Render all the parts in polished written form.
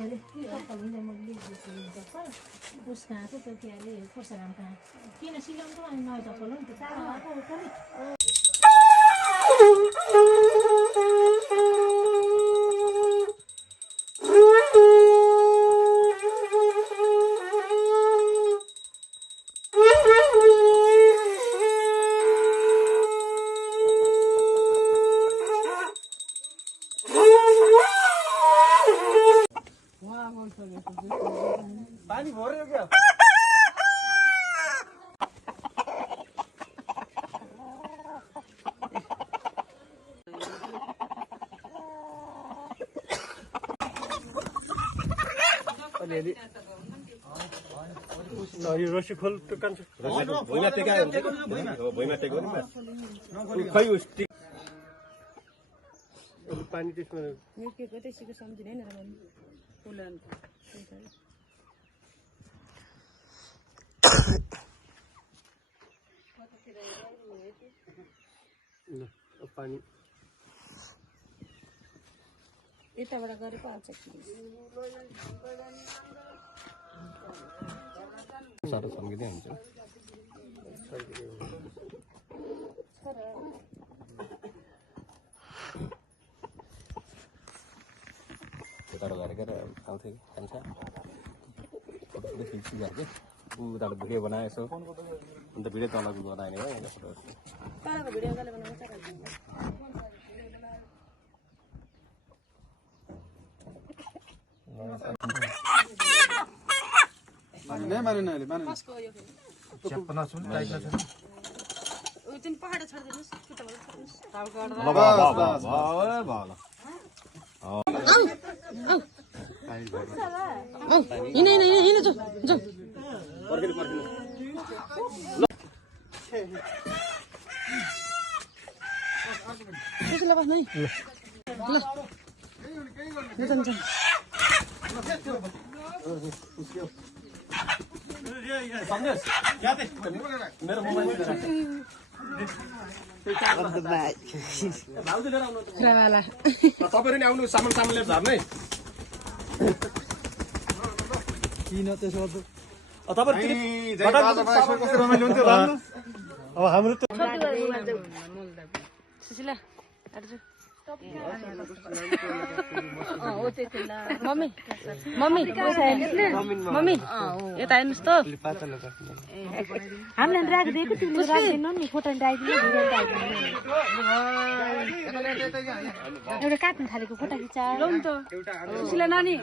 अरे कपालले म लेख्दैछु उसका चाहिँ त्यो के अरे परशुराम कहाँ किन सिलाउनु अनि नयाँ चप्पल हो नि त चारो आएको पनि पानी भर्यो क्या अलिअलि यो रसी खोल टुकान्छ भुइँमा टेकायो भुइँमा टेक्यो नि खै पानी त्यसमा त्यसको सम्झिँदैन र फुलन पानी यताबाट गरेको आउँछ साह्रो सम्झिँदै हुन्छ यताबाट गरेर आउँथ्यो खान्छ फोटो खिच्छु गर्थ्यो उताबाट भिडियो बनायो यसो अन्त भिडियो तलको बनायो नि तलको भिडियो कसले बनाउँछ नहीं मारे ना मारे कसको यो चप्पना सुन टाइट छ उ चाहिँ पहाड छोड्दिनुस् खुट्टाबाट छोड्दिनुस् हिँड जाऊ त्यसले बस्नु है ल जान्छ मेरो मोबाइल कुरावाला तपाईँहरू नि आउनु सामान लिएर झर्नै किन त्यसो तपाईँहरू अब हाम्रो त सुशीला मम्मी मम्मी मम्मी यता हेर्नुहोस् त हामीलाई राखिदिएको तिमीले राखिदिनु नि फोटो राखिदिनु एउटा काट्नु थालेको फोटो खिचा लौ नि त सुशीला नानी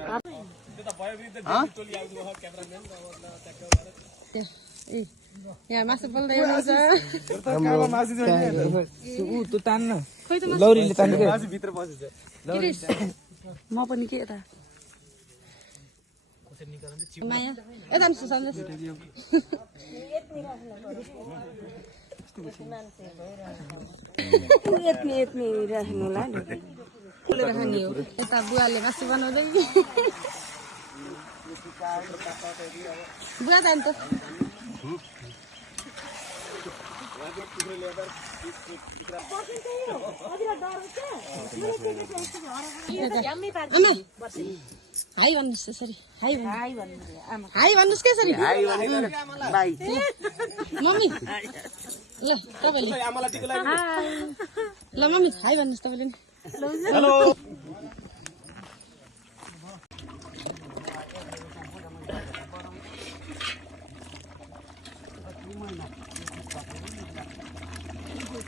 यहाँ मासु बोल्दै हुनुहुन्छ लौरीले तान्नु भित्र पसेछ म पनि के यता माया यता सन्देश यत्नी राख्नुला राख्ने हो यता बुवाले मासु बनाउँदै बुवा जान्छ हाई भन्नुहोस् त्यसरी हाई भन्नुहोस् के सरी मम्मी ल तपाईँले ल मम्मी हाई भन्नुहोस् तपाईँले नि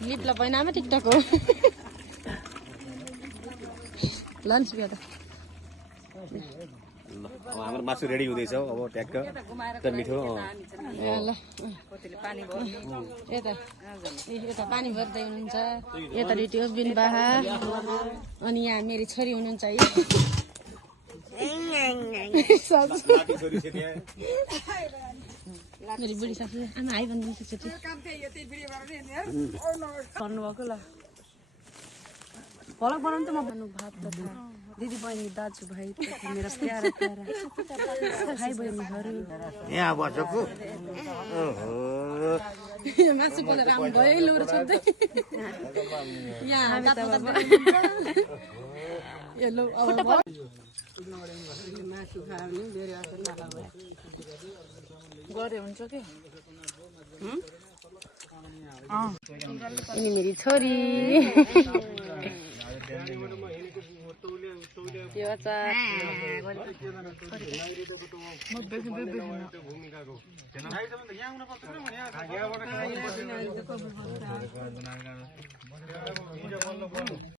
लिप्ला पहिनामा टिकटक हो लन्च बिहा त हाम्रो मासु रेडी हुँदैछ अब ट्याक्क मिठो ल यता यता पानी भर्दै हुनुहुन्छ यता त्यो बिन बाहा अनि यहाँ मेरो छोरी हुनुहुन्छ है मेरो बुढी सासू आमा हाई भनिदिनु सक्छ भन्नुभएको ल फलक बनाउनु त म भन्नु भात त दिदी बहिनी दाजुभाइ मेरो प्यारा प्यारा भाइ बहिनीहरू यहाँ बसेको मासु बनाएर आउनु भयो लुर छोड्दै यहाँ मासु खाने धेरै गरे हुन्छ कि अनि मेरी छोरी के भन्छ